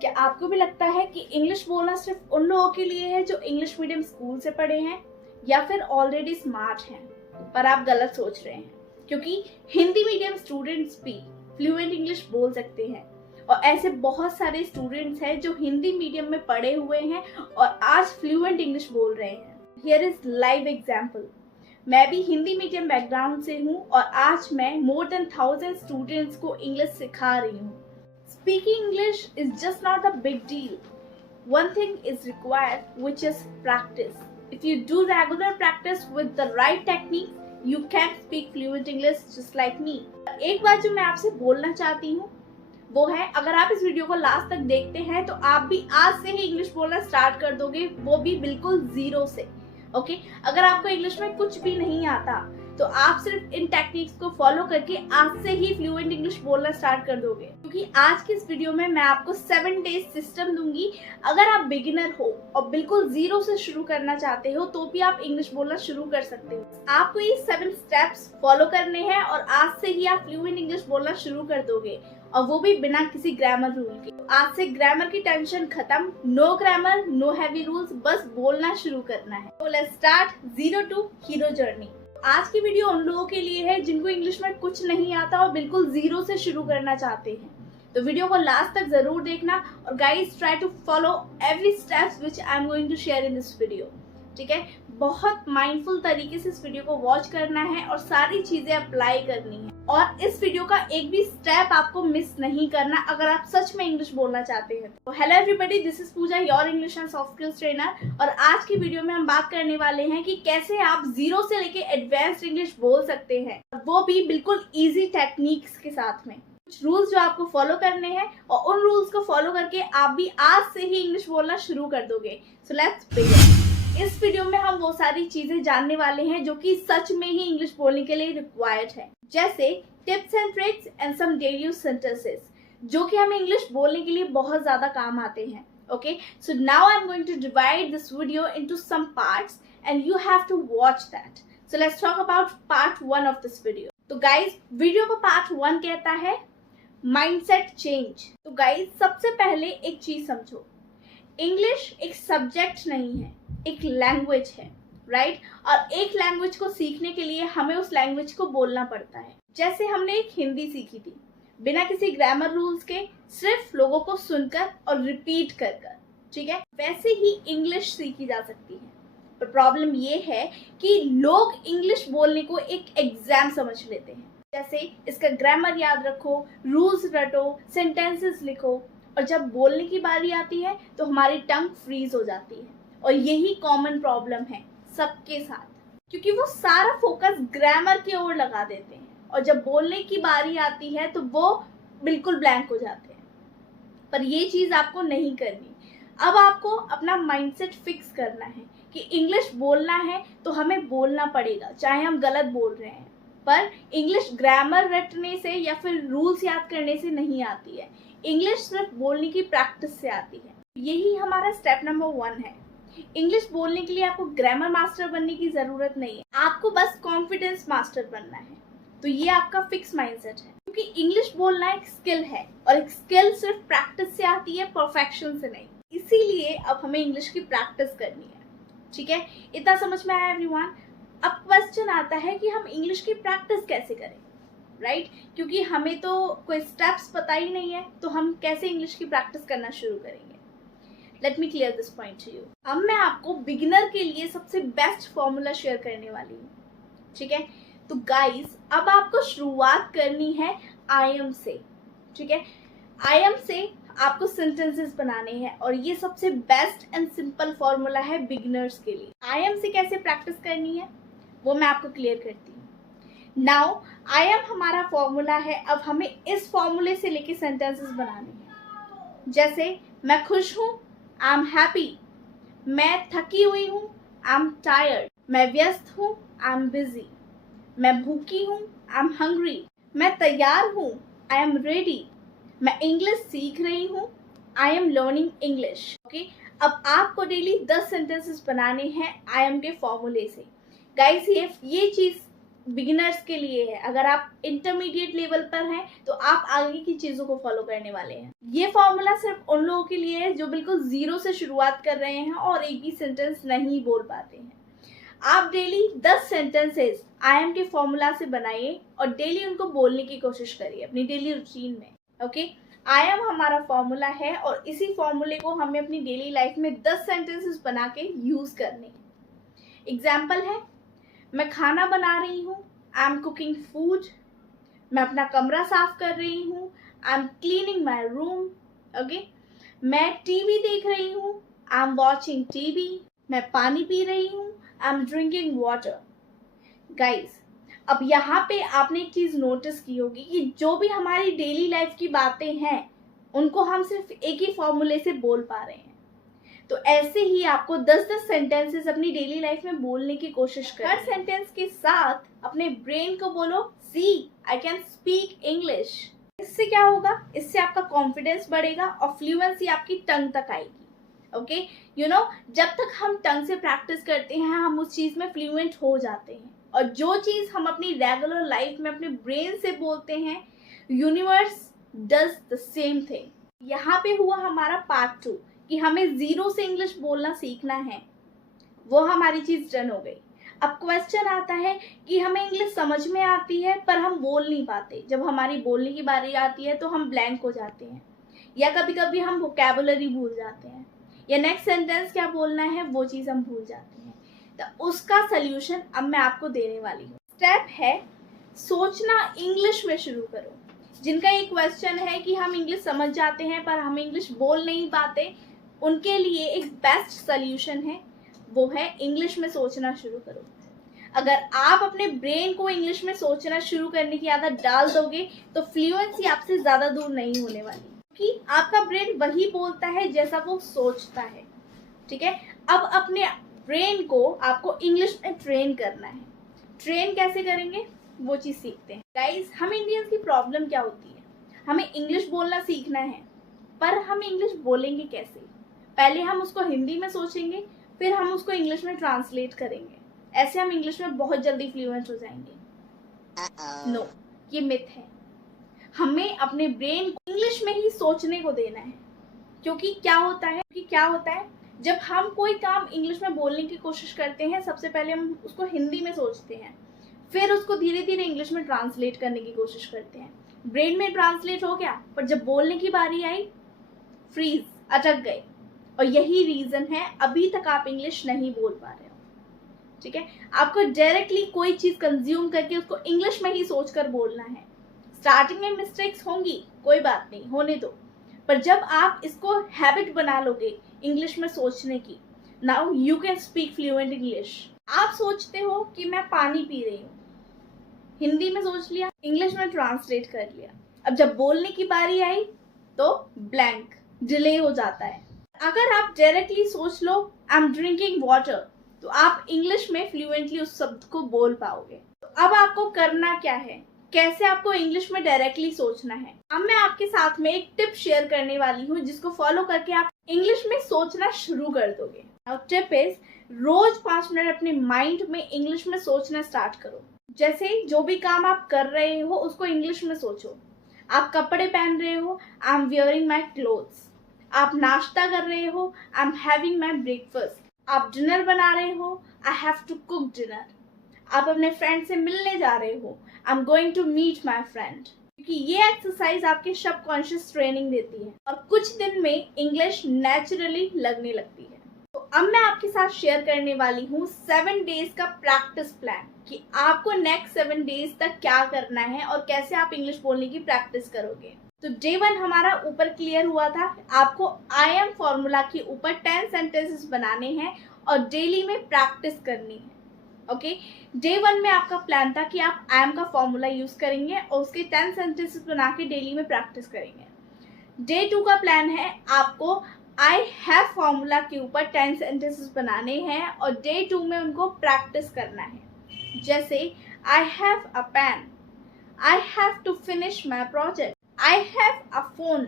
क्या आपको भी लगता है कि इंग्लिश बोलना सिर्फ उन लोगों के लिए है जो इंग्लिश मीडियम स्कूल से पढ़े हैं या फिर ऑलरेडी स्मार्ट हैं? पर आप गलत सोच रहे हैं, क्योंकि हिंदी मीडियम स्टूडेंट्स भी फ्लुएंट इंग्लिश बोल सकते हैं। और ऐसे बहुत सारे स्टूडेंट्स हैं जो हिंदी मीडियम में पढ़े हुए हैं और आज फ्लुएंट इंग्लिश बोल रहे हैं। Here is live example. मैं भी हिंदी मीडियम बैकग्राउंड से हूँ और आज मैं मोर देन 1000 स्टूडेंट्स को इंग्लिश सिखा रही हूँ। Speaking English is just not a big deal. One thing is required, which is practice. If you do regular practice with the right technique, you can speak fluent English just like me. एक बात जो मैं आपसे बोलना चाहती हूँ वो है, अगर आप इस वीडियो को लास्ट तक देखते हैं तो आप भी आज से ही इंग्लिश बोलना स्टार्ट कर दोगे, वो भी बिल्कुल जीरो से। ओके अगर आपको इंग्लिश में कुछ भी नहीं आता तो आप सिर्फ इन टेक्निक्स को फॉलो करके आज से ही फ्लुएंट इंग्लिश बोलना स्टार्ट कर दोगे। क्योंकि आज की इस वीडियो में मैं आपको 7 डेज सिस्टम दूंगी। अगर आप बिगिनर हो और बिल्कुल जीरो से शुरू करना चाहते हो तो भी आप इंग्लिश बोलना शुरू कर सकते हो। आपको ये 7 स्टेप्स फॉलो करने हैं और आज से ही आप फ्लुएंट इंग्लिश बोलना शुरू कर दोगे, और वो भी बिना किसी ग्रामर रूल के। आज से ग्रामर की टेंशन खत्म। No grammar, no heavy rules, बस बोलना शुरू करना है। तो let's start zero to hero journey. आज की वीडियो उन लोगों के लिए है जिनको इंग्लिश में कुछ नहीं आता और बिल्कुल जीरो से शुरू करना चाहते हैं। तो वीडियो को लास्ट तक जरूर देखना और guys try to follow every steps which I am going to share in this video. ठीक है, बहुत माइंडफुल तरीके से इस वीडियो को वॉच करना है और सारी चीजें अप्लाई करनी है। और इस वीडियो का एक भी स्टेप आपको मिस नहीं करना अगर आप सच में इंग्लिश बोलना चाहते हैं। तो hello everybody, this is Pooja, your English and soft skills trainer. और आज की वीडियो में हम बात करने वाले हैं कि कैसे आप जीरो से लेके एडवांस्ड इंग्लिश बोल सकते हैं, वो भी बिल्कुल इजी टेक्निक्स के साथ में। कुछ रूल्स जो आपको फॉलो करने हैं और उन रूल्स को फॉलो करके आप भी आज से ही इंग्लिश बोलना शुरू कर दोगे। So let's begin. इस वीडियो में हम वो सारी चीजें जानने वाले हैं जो कि सच में ही इंग्लिश बोलने के लिए रिक्वायर्ड है, जैसे tips and tricks and some daily use sentences, जो कि हमें इंग्लिश बोलने के लिए बहुत ज्यादा काम आते हैं। Okay, so now I am going to divide this video into some parts and you have to watch that. So let's talk about part 1 of this video. तो गाइज, वीडियो का पार्ट 1 कहता है माइंडसेट चेंज। तो guys, सबसे पहले एक चीज समझो, इंग्लिश एक सब्जेक्ट नहीं है, एक लैंग्वेज है, राइट? और एक लैंग्वेज को सीखने के लिए हमें उस लैंग्वेज को बोलना पड़ता है। जैसे हमने एक हिंदी सीखी थी बिना किसी ग्रामर रूल्स के, सिर्फ लोगों को सुनकर और रिपीट कर कर, ठीक है? वैसे ही इंग्लिश सीखी जा सकती है। पर प्रॉब्लम ये है कि लोग इंग्लिश बोलने को एक एग्जाम समझ लेते हैं। जैसे इसका ग्रामर याद रखो, रूल्स रटो, सेंटेंसेस लिखो, और जब बोलने की बारी आती है तो हमारी टंग फ्रीज हो जाती है। और यही कॉमन प्रॉब्लम है सबके साथ, क्योंकि वो सारा फोकस ग्रामर की ओर लगा देते हैं और जब बोलने की बारी आती है तो वो बिल्कुल ब्लैंक हो जाते हैं। पर ये चीज आपको नहीं करनी। अब आपको अपना माइंडसेट फिक्स करना है कि इंग्लिश बोलना है तो हमें बोलना पड़ेगा, चाहे हम गलत बोल रहे हैं। पर इंग्लिश ग्रामर रटने से या फिर रूल्स याद करने से नहीं आती है। इंग्लिश सिर्फ बोलने की प्रैक्टिस से आती है। यही हमारा स्टेप नंबर 1 है। इंग्लिश बोलने के लिए आपको ग्रामर मास्टर बनने की जरूरत नहीं है, आपको बस कॉन्फिडेंस मास्टर बनना है। तो ये आपका फिक्स माइंडसेट है, क्योंकि इंग्लिश बोलना एक स्किल है और एक स्किल सिर्फ प्रैक्टिस से आती है, परफेक्शन से नहीं। इसीलिए अब हमें इंग्लिश की प्रैक्टिस करनी है। ठीक है, इतना समझ में आया एवरीवन? अब क्वेश्चन आता है कि हम इंग्लिश की प्रैक्टिस कैसे करें, राइट? क्योंकि हमें तो कोई स्टेप्स पता ही नहीं है, तो हम कैसे इंग्लिश की प्रैक्टिस करना शुरू करेंगे? Let me clear this point two you. अब मैं आपको बिगिनर के लिए सबसे बेस्ट फॉर्मूला शेयर करने वाली हूँ। ठीक है, तो गाइस, अब आपको शुरुआत करनी है आई एम से। ठीक है, आई एम से आपको सेंटेंसेस बनाने हैं और ये सबसे बेस्ट एंड सिंपल फॉर्मूला है बिगिनर्स के लिए। आई एम से कैसे प्रैक्टिस करनी है वो मैं आपको क्लियर करती हूँ। नाउ आई एम हमारा फॉर्मूला है, अब हमें इस फॉर्मूले से लेके सेंटेंसेस बनाने हैं। जैसे मैं खुश हूँ, आई एम हैप्पी। मैं थकी हुई हूँ, आई एम टायर्ड। मैं व्यस्त हूँ, आई एम बिजी। मैं भूखी हूँ, आई एम हंग्री। मैं तैयार हूँ, आई एम रेडी। मैं इंग्लिश सीख रही हूँ, I am learning English. Okay, अब आपको डेली 10 सेंटेंसेस बनाने हैं आई एम के फॉर्मूले से। गाइस, ये चीज बिगिनर्स के लिए है, अगर आप इंटरमीडिएट लेवल पर हैं तो आप आगे की चीज़ों को फॉलो करने वाले हैं। ये फॉर्मूला सिर्फ उन लोगों के लिए है जो बिल्कुल ज़ीरो से शुरुआत कर रहे हैं और एक भी सेंटेंस नहीं बोल पाते हैं। आप डेली 10 सेंटेंसेस आई एम के फॉर्मूला से बनाइए और डेली उनको बोलने की कोशिश करिए अपनी डेली रूटीन में। ओके, आई एम हमारा फॉर्मूला है और इसी फॉर्मूले को हमें अपनी डेली लाइफ में 10 सेंटेंसेस बना के यूज़ करने हैं। एग्जाम्पल है, मैं खाना बना रही हूँ, आई एम कुकिंग फूड। मैं अपना कमरा साफ कर रही हूँ, I M cleaning my room. Okay, मैं टीवी देख रही हूँ, आई एम वॉचिंग टीवी। मैं पानी पी रही हूँ, I am drinking water. Guys, अब यहाँ पे आपने एक चीज नोटिस की होगी कि जो भी हमारी डेली लाइफ की बातें हैं उनको हम सिर्फ एक ही फॉर्मूले से बोल पा रहे हैं। तो ऐसे ही आपको 10-10 सेंटेंसेस अपनी डेली लाइफ में बोलने की कोशिश करें। हर सेंटेंस के साथ अपने ब्रेन को बोलो, सी आई कैन स्पीक इंग्लिश। इससे क्या होगा, इससे आपका कॉन्फिडेंस बढ़ेगा और फ्लुएंसी आपकी टंग तक आएगी। ओके, यू नो, जब तक हम टंग से प्रैक्टिस करते हैं हम उस चीज में फ्लुएंट हो जाते हैं, और जो चीज हम अपनी रेगुलर लाइफ में अपने ब्रेन से बोलते हैं, universe does the same thing. यहाँ पे हुआ हमारा पार्ट 2 कि हमें जीरो से इंग्लिश बोलना सीखना है, वो हमारी चीज डन हो गई। अब क्वेश्चन आता है कि हमें इंग्लिश समझ में आती है पर हम बोल नहीं पाते। जब हमारी बोलने की बारी आती है तो हम ब्लैंक हो जाते हैं, या कभी कभी हम वोकैबुलरी भूल जाते हैं, या नेक्स्ट सेंटेंस क्या बोलना है वो चीज हम भूल जाते हैं। तो उसका सल्यूशन अब मैं आपको देने वाली हूँ। स्टेप है, सोचना इंग्लिश में शुरू करो। जिनका ये क्वेश्चन है कि हम इंग्लिश समझ जाते हैं पर हम इंग्लिश बोल नहीं पाते, उनके लिए एक बेस्ट सल्यूशन है, वो है इंग्लिश में सोचना शुरू करो। अगर आप अपने ब्रेन को इंग्लिश में सोचना शुरू करने की आदत डाल दोगे तो फ्लुएंसी आपसे ज्यादा दूर नहीं होने वाली, क्योंकि आपका ब्रेन वही बोलता है जैसा वो सोचता है। ठीक है, अब अपने ब्रेन को आपको इंग्लिश में ट्रेन करना है। ट्रेन कैसे करेंगे वो चीज सीखते हैं। गाइस, हम इंडियंस की प्रॉब्लम क्या होती है, हमें इंग्लिश बोलना सीखना है पर हम इंग्लिश बोलेंगे कैसे? पहले हम उसको हिंदी में सोचेंगे, फिर हम उसको इंग्लिश में ट्रांसलेट करेंगे। ऐसे हम इंग्लिश में बहुत जल्दी फ्लुएंट हो जाएंगे। नो, ये मिथ है। हमें अपने ब्रेन को इंग्लिश में ही सोचने को देना है, क्योंकि क्या होता है जब हम कोई काम इंग्लिश में बोलने की कोशिश करते हैं, सबसे पहले हम उसको हिंदी में सोचते हैं, फिर उसको धीरे धीरे इंग्लिश में ट्रांसलेट करने की कोशिश करते हैं। ब्रेन में ट्रांसलेट हो गया, पर जब बोलने की बारी आई फ्रीज, अटक गए। और यही रीजन है अभी तक आप इंग्लिश नहीं बोल पा रहे हो। ठीक है, आपको डायरेक्टली कोई चीज कंज्यूम करके उसको इंग्लिश में ही सोचकर बोलना है। स्टार्टिंग में मिस्टेक्स होंगी, कोई बात नहीं, होने दो, पर जब आप इसको हैबिट बना लोगे इंग्लिश में सोचने की, now you can speak fluent English. आप सोचते हो कि मैं पानी पी रही हूँ, हिंदी में सोच लिया, इंग्लिश में ट्रांसलेट कर लिया, अब जब बोलने की बारी आई तो ब्लैंक, डिले हो जाता है। अगर आप डायरेक्टली सोच लो आई एम ड्रिंकिंग वाटर, तो आप इंग्लिश में फ्लुएंटली उस शब्द को बोल पाओगे। तो अब आपको करना क्या है, कैसे आपको इंग्लिश में डायरेक्टली सोचना है, अब मैं आपके साथ में एक टिप शेयर करने वाली हूँ जिसको फॉलो करके आप इंग्लिश में सोचना शुरू कर दोगे। टिप इज, रोज 5 मिनट अपने माइंड में इंग्लिश में सोचना स्टार्ट करो। जैसे जो भी काम आप कर रहे हो उसको इंग्लिश में सोचो। आप कपड़े पहन रहे हो, I am wearing my clothes. आप नाश्ता कर रहे हो, I am having my breakfast. आप डिनर बना रहे हो, I have to cook dinner. आप अपने फ्रेंड से मिलने जा रहे हो, I am going to meet my friend. क्योंकि ये एक्सरसाइज आपके सबकॉन्शियस ट्रेनिंग देती है और कुछ दिन में इंग्लिश नेचुरली लगने लगती है। तो अब मैं आपके साथ शेयर करने वाली हूँ 7 डेज का प्रैक्टिस प्लान कि आपको नेक्स्ट 7 डेज तक क्या करना है और कैसे आप इंग्लिश बोलने की प्रैक्टिस करोगे। तो डे 1 हमारा ऊपर क्लियर हुआ था, आपको आई एम फॉर्मूला के ऊपर 10 सेंटेंसेस बनाने हैं और डेली में प्रैक्टिस करनी है। ओके, डे 1 में आपका प्लान था कि आप आई एम का फॉर्मूला यूज करेंगे और उसके 10 सेंटेंसेस बना के डेली में प्रैक्टिस करेंगे। डे 2 का प्लान है आपको आई हैव फॉर्मूला के ऊपर 10 सेंटेंसेस बनाने हैं और डे 2 में उनको प्रैक्टिस करना है। जैसे I have a pen, I have to finish my project, I have a phone,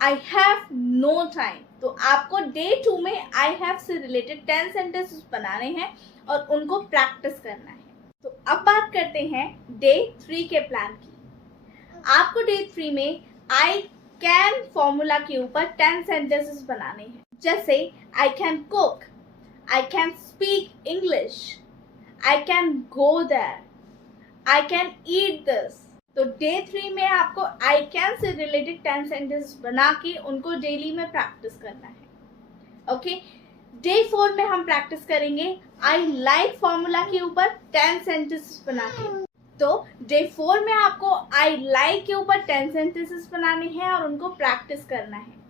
I have no time. तो आपको डे 2 में आई हैव से रिलेटेड 10 सेंटेंसेस बनाने हैं और उनको प्रैक्टिस करना है। तो अब बात करते हैं डे 3 के प्लान की। आपको डे 3 में आई कैन फॉर्मूला के ऊपर 10 सेंटेंसेस बनाने हैं। जैसे I can cook, I can speak English, I can go there, I can eat this. तो डे 3 में आपको आई कैन से रिलेटेड 10 सेंटेंस बना के उनको डेली में प्रैक्टिस करना है। ओके, डे 4 में हम प्रैक्टिस करेंगे आई लाइक फॉर्मूला के ऊपर 10 सेंटेंसेस बना के। तो डे 4 में आपको आई लाइक के ऊपर 10 सेंटेंसेस बनाने हैं और उनको प्रैक्टिस करना है।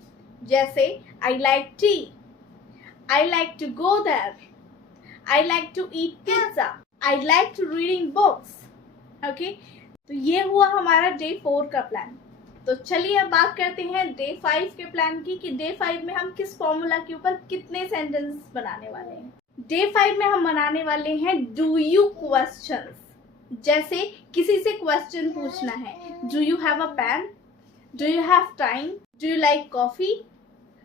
जैसे I like tea, I like to go there, I like to eat pizza, I like to reading books. Okay, तो ये हुआ हमारा डे 4 का प्लान। तो चलिए अब बात करते हैं डे 5 के प्लान की कि डे 5 में हम किस फॉर्मूला के ऊपर कितने सेंटेंस बनाने वाले हैं। डे 5 में हम बनाने वाले हैं डू यू क्वेश्चंस। जैसे किसी से क्वेश्चन पूछना है, do you have a pen, do you have time, do you like coffee,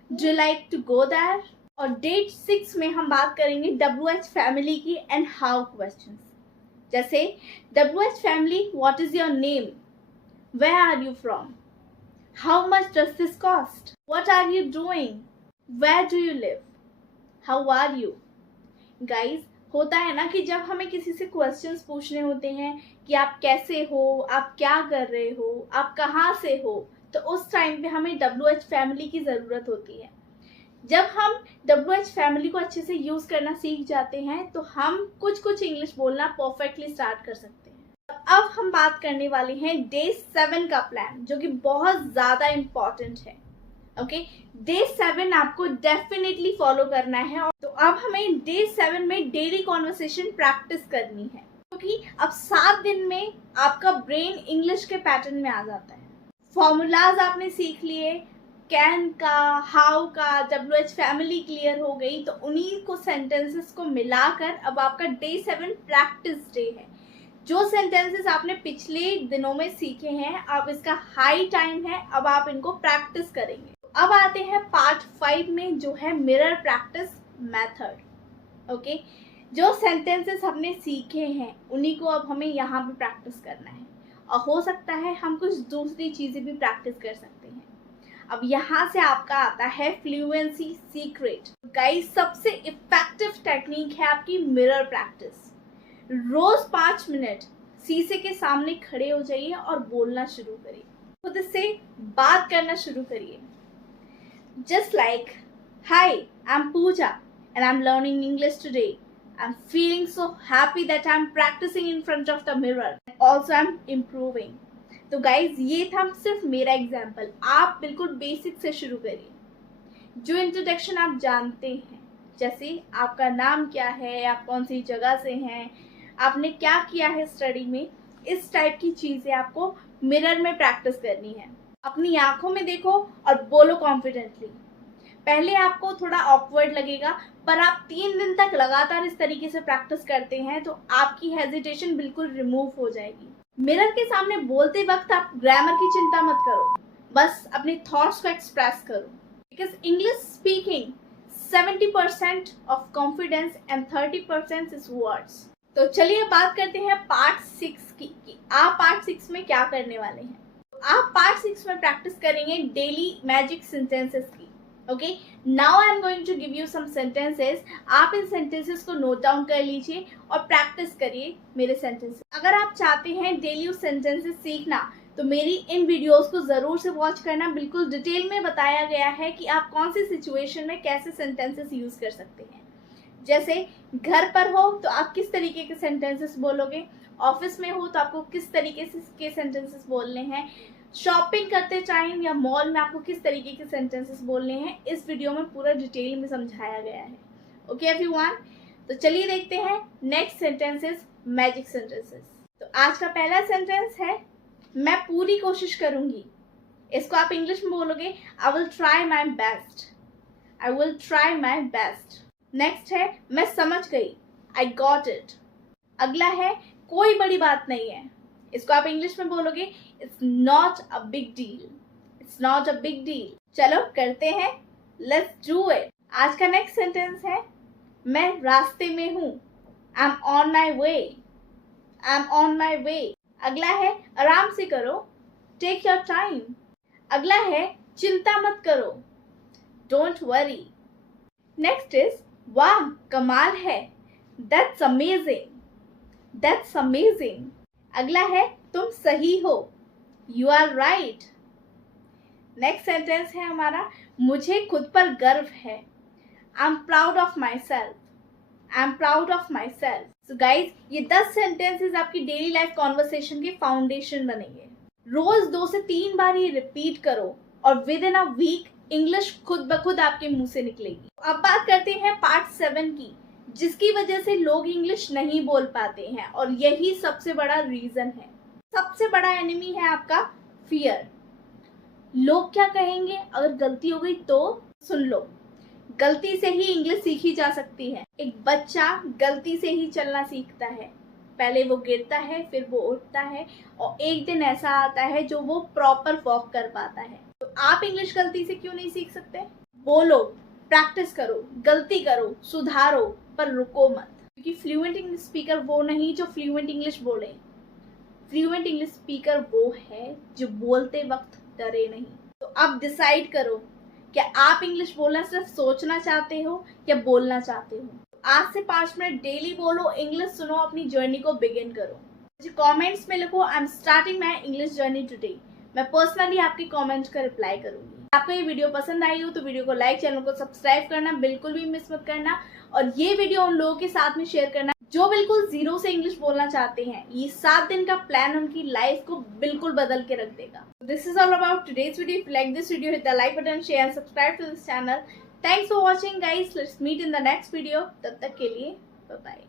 do you like to go there. और डे 6 में हम बात करेंगे WH फैमिली की एंड हाउ क्वेश्चंस। जैसे WH family, what is your name, where are you from, how much does this cost, what are you doing, where do you live, how are you. Guys, होता है ना कि जब हमें किसी से क्वेश्चंस पूछने होते हैं कि आप कैसे हो, आप क्या कर रहे हो, आप कहाँ से हो, तो उस टाइम पे हमें WH फैमिली की ज़रूरत होती है। जब हम WH फैमिली को अच्छे से यूज़ करना सीख जाते हैं तो हम कुछ इंग्लिश बोलना परफेक्टली स्टार्ट कर सकते हैं। अब हम बात करने वाले हैं डे 7 का प्लान, जो कि बहुत ज़्यादा इम्पॉर्टेंट है। ओके, डे 7 आपको डेफिनेटली फॉलो करना है। तो अब हमें डे 7 में डेली कॉन्वर्सेशन प्रैक्टिस करनी है, क्योंकि अब 7 दिन में आपका ब्रेन इंग्लिश के पैटर्न में आ जाता है। फॉर्मूलाज आपने सीख लिए, कैन का, हाउ का, WH फैमिली क्लियर हो गई, तो उन्हीं को सेंटेंसेस को मिलाकर अब आपका डे 7 प्रैक्टिस डे है। जो सेंटेंसेस आपने पिछले दिनों में सीखे हैं, अब इसका हाई टाइम है, अब आप इनको प्रैक्टिस करेंगे। अब आते हैं पार्ट 5 में, जो है मिरर प्रैक्टिस मेथड। ओके, जो सेंटेंसेस हमने सीखे हैं उन्हीं को अब हमें यहाँ पे प्रैक्टिस करना है, और हो सकता है हम कुछ दूसरी चीज़ें भी प्रैक्टिस कर सकते हैं। अब यहाँ से आपका आता है फ्लुएंसी सीक्रेट। गाइस, सबसे इफेक्टिव टेक्निक है आपकी मिरर प्रैक्टिस। रोज 5 मिनट शीशे के सामने खड़े हो जाइए और बोलना शुरू करिए, खुद से बात करना शुरू करिए। Just like, hi, I am Pooja and I am learning English today. I am feeling so happy that I am practising in front of the mirror, also I am improving. तो गाइज, ये था सिर्फ मेरा एग्जाम्पल। आप बिल्कुल basic से शुरू करिए। जो इंट्रोडक्शन आप जानते हैं, जैसे आपका नाम क्या है, आप कौन सी जगह से हैं, आपने क्या किया है स्टडी में, इस टाइप की चीज़ें आपको मिरर में प्रैक्टिस करनी है। अपनी आंखों में देखो और बोलो कॉन्फिडेंटली। पहले आपको थोड़ा ऑकवर्ड लगेगा, पर आप 3 दिन तक लगातार इस तरीके से प्रैक्टिस करते हैं तो आपकी हेजिटेशन बिल्कुल रिमूव हो जाएगी। मिरर के सामने बोलते वक्त आप ग्रामर की चिंता मत करो, बस अपने थॉट्स को एक्सप्रेस करो। Because English speaking 70% of confidence and 30% is words. तो चलिए बात करते हैं पार्ट 6 की कि आप पार्ट 6 में क्या करने वाले हैं। आप पार्ट 6 में प्रैक्टिस करेंगे डेली मैजिक सेंटेंसेस की। Okay, now I am going to give you some sentences. आप इन सेंटेंसेस को नोट डाउन कर लीजिए और प्रैक्टिस करिए मेरे सेंटेंसेस। अगर आप चाहते हैं डेली सेंटेंसेस सीखना तो मेरी इन वीडियोस को ज़रूर से वॉच करना। बिल्कुल डिटेल में बताया गया है कि आप कौन सी सिचुएशन में कैसे सेंटेंसेस यूज़ कर सकते हैं। जैसे घर पर हो तो आप किस तरीके के सेंटेंसेस बोलोगे, ऑफिस में हो तो आपको किस तरीके से के सेंटेंसेस बोलने हैं, शॉपिंग करते टाइम या मॉल में आपको किस तरीके के सेंटेंसेस बोलने हैं, इस वीडियो में पूरा डिटेल में समझाया गया है। ओके एवरीवन, तो चलिए देखते हैं नेक्स्ट सेंटेंसेस, मैजिक सेंटेंसेस। तो आज का पहला सेंटेंस है, मैं पूरी कोशिश करूंगी। इसको आप इंग्लिश में बोलोगे, I will try my best. I will try my best. Next है, मैं समझ गई, आई गॉट इट। अगला है, कोई बड़ी बात नहीं है। इसको आप इंग्लिश में बोलोगे, it's not a big deal. It's not a big deal. चलो करते हैं, लेट्स डू इट। आज का नेक्स्ट सेंटेंस है, मैं रास्ते में हूँ, I am on my way. I am on my way. अगला है आराम से करो, टेक योर टाइम। अगला है चिंता मत करो, डोंट वरी। नेक्स्ट इज वाह कमाल है, दैट्स अमेजिंग, दैट्स अमेजिंग। अगला है तुम सही हो, you are right. Next sentence है हमारा मुझे खुद पर गर्व है, I am proud of my self, I am proud of my self. So guys ये 10 सेंटेंसेस आपकी डेली लाइफ कॉन्वर्सेशन के फाउंडेशन बनेंगे। रोज 2 से 3 बार ये रिपीट करो और within a week English खुद ब खुद आपके मुंह से निकलेगी। अब बात करते हैं पार्ट 7 की, जिसकी वजह से लोग इंग्लिश नहीं बोल पाते हैं और यही सबसे बड़ा रीजन है। सबसे बड़ा एनिमी है आपका फियर। लोग क्या कहेंगे अगर गलती हो गई तो? सुन लो, गलती से ही इंग्लिश सीखी जा सकती है। एक बच्चा गलती से ही चलना सीखता है, पहले वो गिरता है, फिर वो उठता है और एक दिन ऐसा आता है जो वो प्रॉपर वॉक कर पाता है। तो आप इंग्लिश गलती से क्यों नहीं सीख सकते? बोलो, प्रैक्टिस करो, गलती करो, सुधारो, पर रुको मत। क्योंकि फ्लुएंट इंग्लिश स्पीकर वो नहीं जो फ्लुएंट इंग्लिश बोले। फ्लुएंट इंग्लिश स्पीकर वो है जो बोलते वक्त डरे नहीं। तो अब डिसाइड करो, क्या आप इंग्लिश बोलना सिर्फ सोचना चाहते हो या बोलना चाहते हो? आज से 5 मिनट डेली बोलो, इंग्लिश सुनो, अपनी जर्नी को बिगिन करो। मुझे कमेंट्स में लिखो I am starting my English journey today. मैं पर्सनली आपके कमेंट्स का रिप्लाई करूंगी। आपको ये वीडियो पसंद आई हो तो वीडियो को लाइक, चैनल को सब्सक्राइब करना बिल्कुल भी मिस मत करना और ये वीडियो उन लोगों के साथ में शेयर करना जो बिल्कुल जीरो से इंग्लिश बोलना चाहते हैं। ये 7 दिन का प्लान उनकी लाइफ को बिल्कुल बदल के रख देगा। This is all about today's video. If you like this video, hit the like button, share and subscribe to this channel. Thanks for watching guys. Let's meet in the next video. तब तक के लिए bye bye.